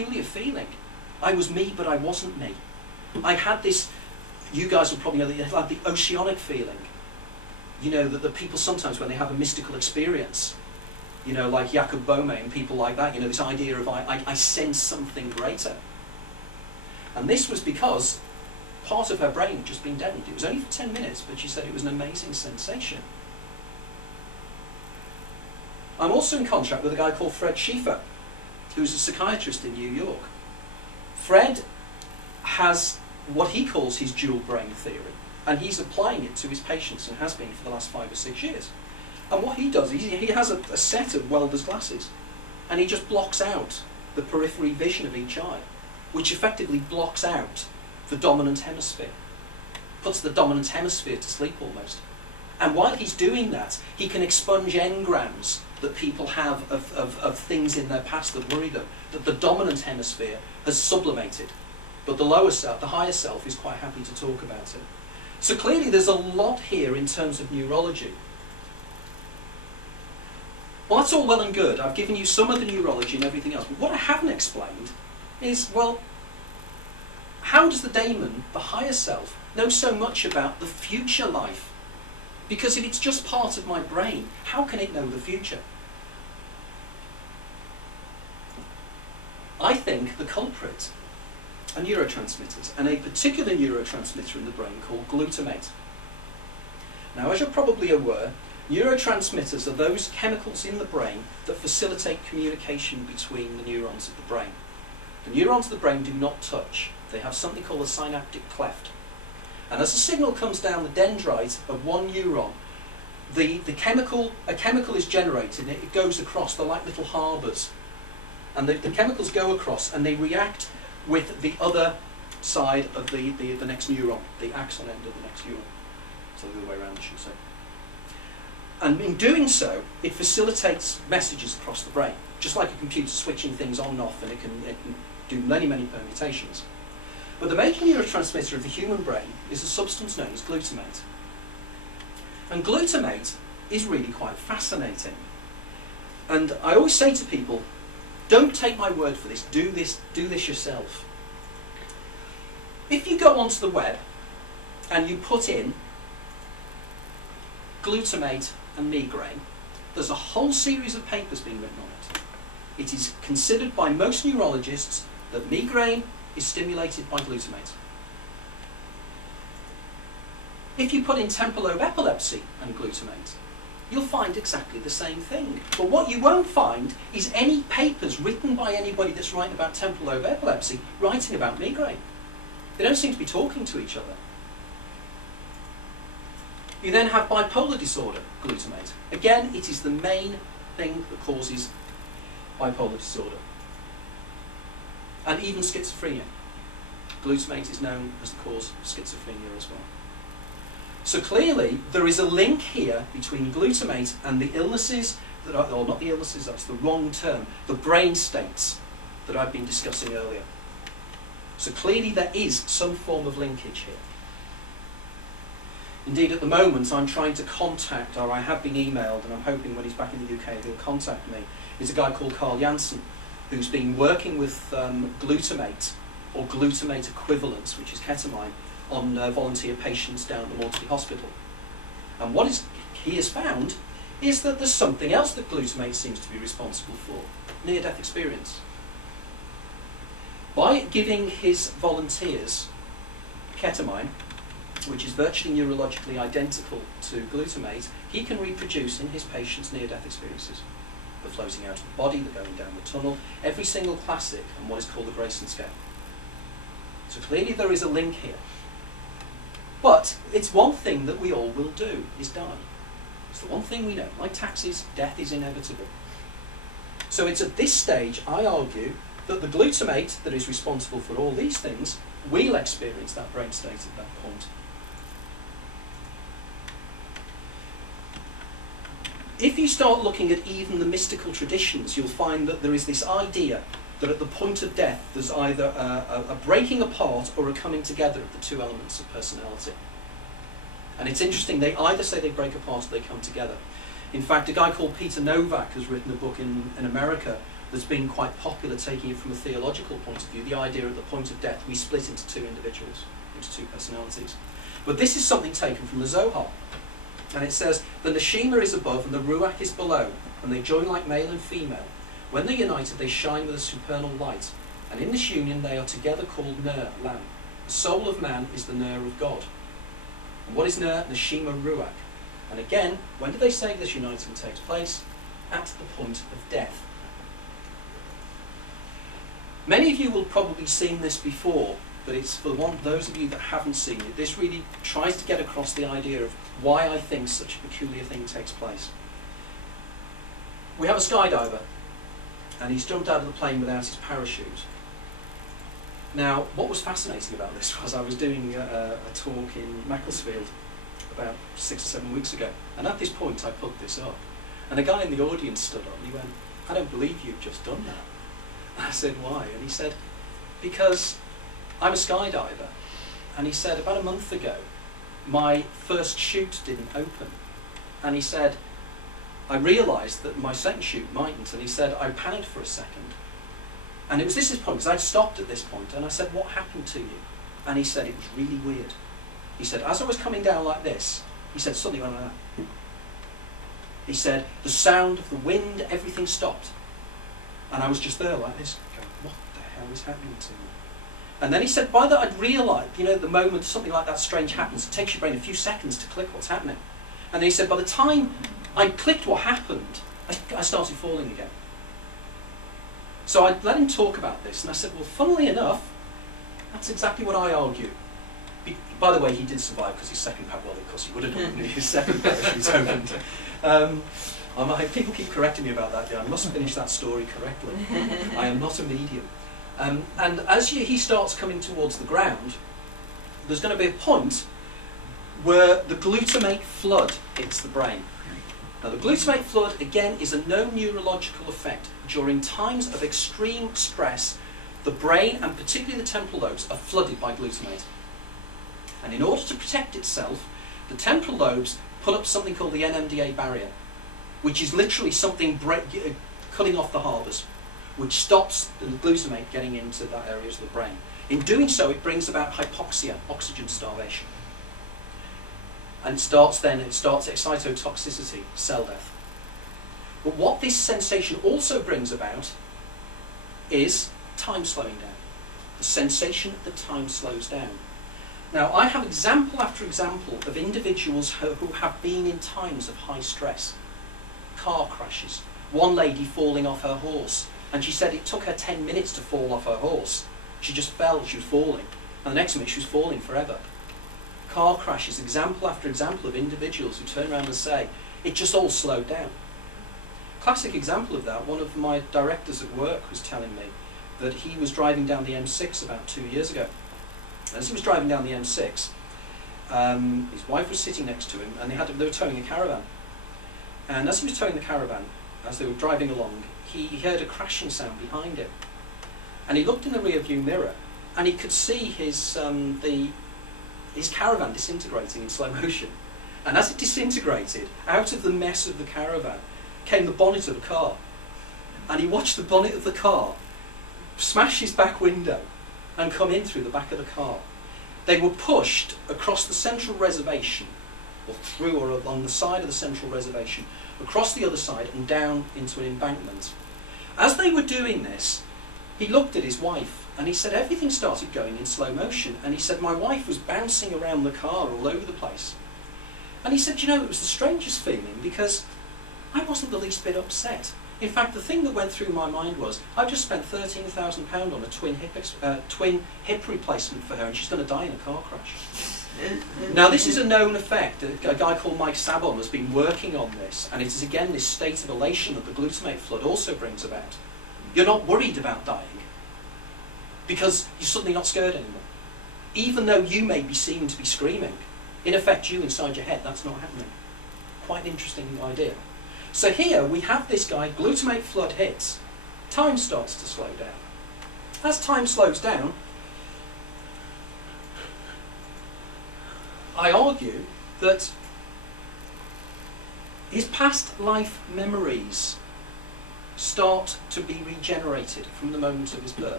peculiar feeling. I was me, but I wasn't me. I had this, you guys will probably know that you had the oceanic feeling. You know, that the people sometimes when they have a mystical experience, you know, like Jacob Boehme and people like that, you know, this idea of I sense something greater. And this was because part of her brain had just been deadened. It was only for 10 minutes, but she said it was an amazing sensation. I'm also in contact with a guy called Fred Schiefer, who's a psychiatrist in New York. Fred has what he calls his dual brain theory, and he's applying it to his patients and has been for the last 5 or 6 years. And what he does, he has a set of welder's glasses, and he just blocks out the periphery vision of each eye, which effectively blocks out the dominant hemisphere, puts the dominant hemisphere to sleep almost. And while he's doing that, he can expunge engrams that people have of things in their past that worry them, that the dominant hemisphere has sublimated. But the lower self, the higher self, is quite happy to talk about it. So clearly there's a lot here in terms of neurology. Well, that's all well and good. I've given you some of the neurology and everything else. But what I haven't explained is, well, how does the daemon, the higher self, know so much about the future life? Because if it's just part of my brain, how can it know the future? I think the culprit are neurotransmitters, and a particular neurotransmitter in the brain called glutamate. Now, as you're probably aware, neurotransmitters are those chemicals in the brain that facilitate communication between the neurons of the brain. The neurons of the brain do not touch. They have something called a synaptic cleft. And as a signal comes down the dendrite of one neuron, a chemical is generated, and it goes across. They're like little harbours. And the chemicals go across and they react with the other side of the next neuron, the axon end of the next neuron. So the other way around, I should say. And in doing so, it facilitates messages across the brain, just like a computer switching things on and off, and it can do many, many permutations. But the major neurotransmitter of the human brain is a substance known as glutamate. And glutamate is really quite fascinating. And I always say to people, don't take my word for this, do this yourself. If you go onto the web and you put in glutamate and migraine, there's a whole series of papers being written on it. It is considered by most neurologists that migraine is stimulated by glutamate. If you put in temporal lobe epilepsy and glutamate, you'll find exactly the same thing. But what you won't find is any papers written by anybody that's writing about temporal lobe epilepsy writing about migraine. They don't seem to be talking to each other. You then have bipolar disorder, glutamate. Again, it is the main thing that causes bipolar disorder. And even schizophrenia. Glutamate is known as the cause of schizophrenia as well. So clearly, there is a link here between glutamate and the illnesses that are, or not the illnesses, that's the wrong term, the brain states that I've been discussing earlier. So clearly there is some form of linkage here. Indeed, at the moment, I'm trying to contact, or I have been emailed, and I'm hoping when he's back in the UK he'll contact me, is a guy called Carl Janssen, who's been working with glutamate, or glutamate equivalents, which is ketamine, on volunteer patients down at the Maudsley Hospital. And what he has found is that there's something else that glutamate seems to be responsible for, near-death experience. By giving his volunteers ketamine, which is virtually neurologically identical to glutamate, he can reproduce in his patients near-death experiences. The floating out of the body, the going down the tunnel, every single classic on what is called the Grayson scale. So clearly there is a link here. But it's one thing that we all will do, is die. It's the one thing we know. Like taxes, death is inevitable. So it's at this stage, I argue, that the glutamate that is responsible for all these things will experience that brain state at that point. If you start looking at even the mystical traditions, you'll find that there is this idea that at the point of death there's either a breaking apart or a coming together of the two elements of personality. And it's interesting, they either say they break apart or they come together. In fact, a guy called Peter Novak has written a book in America There's been quite popular, taking it from a theological point of view, the idea at the point of death we split into two individuals, into two personalities. But this is something taken from the Zohar. And it says, the Neshima is above and the Ruach is below, and they join like male and female. When they're united, they shine with a supernal light. And in this union, they are together called Ner, Lamb. The soul of man is the Ner of God. And what is Ner? Neshima Ruach. And again, when do they say this uniting takes place? At the point of death. Many of you will have probably seen this before, but it's for those of you that haven't seen it. This really tries to get across the idea of why I think such a peculiar thing takes place. We have a skydiver, and he's jumped out of the plane without his parachute. Now, what was fascinating about this was I was doing a talk in Macclesfield about 6 or 7 weeks ago, and at this point I put this up, and a guy in the audience stood up and he went, "I don't believe you've just done that." And I said, "Why?" And he said, "Because I'm a skydiver." And he said, "About a month ago, my first chute didn't open." And he said, "I realised that my second chute mightn't." And he said, "I panicked for a second." And it was this point, because I'd stopped at this point, and I said, "What happened to you?" And he said, "It was really weird." He said, "As I was coming down like this," he said, "suddenly went like that." He said, "The sound of the wind, everything stopped. And I was just there like this, going, what the hell is happening to me?" And then he said, by that I'd realised, the moment something like that strange happens, it takes your brain a few seconds to click what's happening. And then he said, by the time I clicked what happened, I started falling again. So I let him talk about this, and I said, well, funnily enough, that's exactly what I argue. By the way, he did survive because his second parachute, well, of course he would have done, his second parachute opened. People keep correcting me about that. Yeah, I must finish that story correctly. I am not a medium. And as he starts coming towards the ground, there's going to be a point where the glutamate flood hits the brain. Now, the glutamate flood, again, is a known neurological effect. During times of extreme stress, the brain, and particularly the temporal lobes, are flooded by glutamate. And in order to protect itself, the temporal lobes put up something called the NMDA barrier, which is literally something cutting off the harbours, which stops the glutamate getting into that areas of the brain. In doing so, it brings about hypoxia, oxygen starvation. And it starts excitotoxicity, cell death. But what this sensation also brings about is time slowing down. The sensation that time slows down. Now, I have example after example of individuals who have been in times of high stress. Car crashes. One lady falling off her horse, and she said it took her 10 minutes to fall off her horse. She just fell, she was falling, and the next minute she was falling forever. Car crashes, example after example of individuals who turn around and say, it just all slowed down. Classic example of that, one of my directors at work was telling me that he was driving down the M6 about 2 years ago. As he was driving down the M6, his wife was sitting next to him, and they were towing a caravan. And as he was towing the caravan, as they were driving along, he heard a crashing sound behind him. And he looked in the rear view mirror, and he could see his caravan disintegrating in slow motion. And as it disintegrated, out of the mess of the caravan came the bonnet of the car. And he watched the bonnet of the car smash his back window and come in through the back of the car. They were pushed across the central reservation, or through or along the side of the central reservation, across the other side and down into an embankment. As they were doing this, he looked at his wife and he said everything started going in slow motion, and he said my wife was bouncing around the car all over the place. And he said, it was the strangest feeling because I wasn't the least bit upset. In fact, the thing that went through my mind was, I've just spent £13,000 on a twin hip replacement for her, and she's going to die in a car crash. Now, this is a known effect. A guy called Mike Sabon has been working on this, and it is again this state of elation that the glutamate flood also brings about. You're not worried about dying because you're suddenly not scared anymore. Even though you may be seen to be screaming, in effect, you inside your head, that's not happening. Quite an interesting idea. So here we have this guy, glutamate flood hits, time starts to slow down. As time slows down, I argue that his past life memories start to be regenerated from the moment of his birth.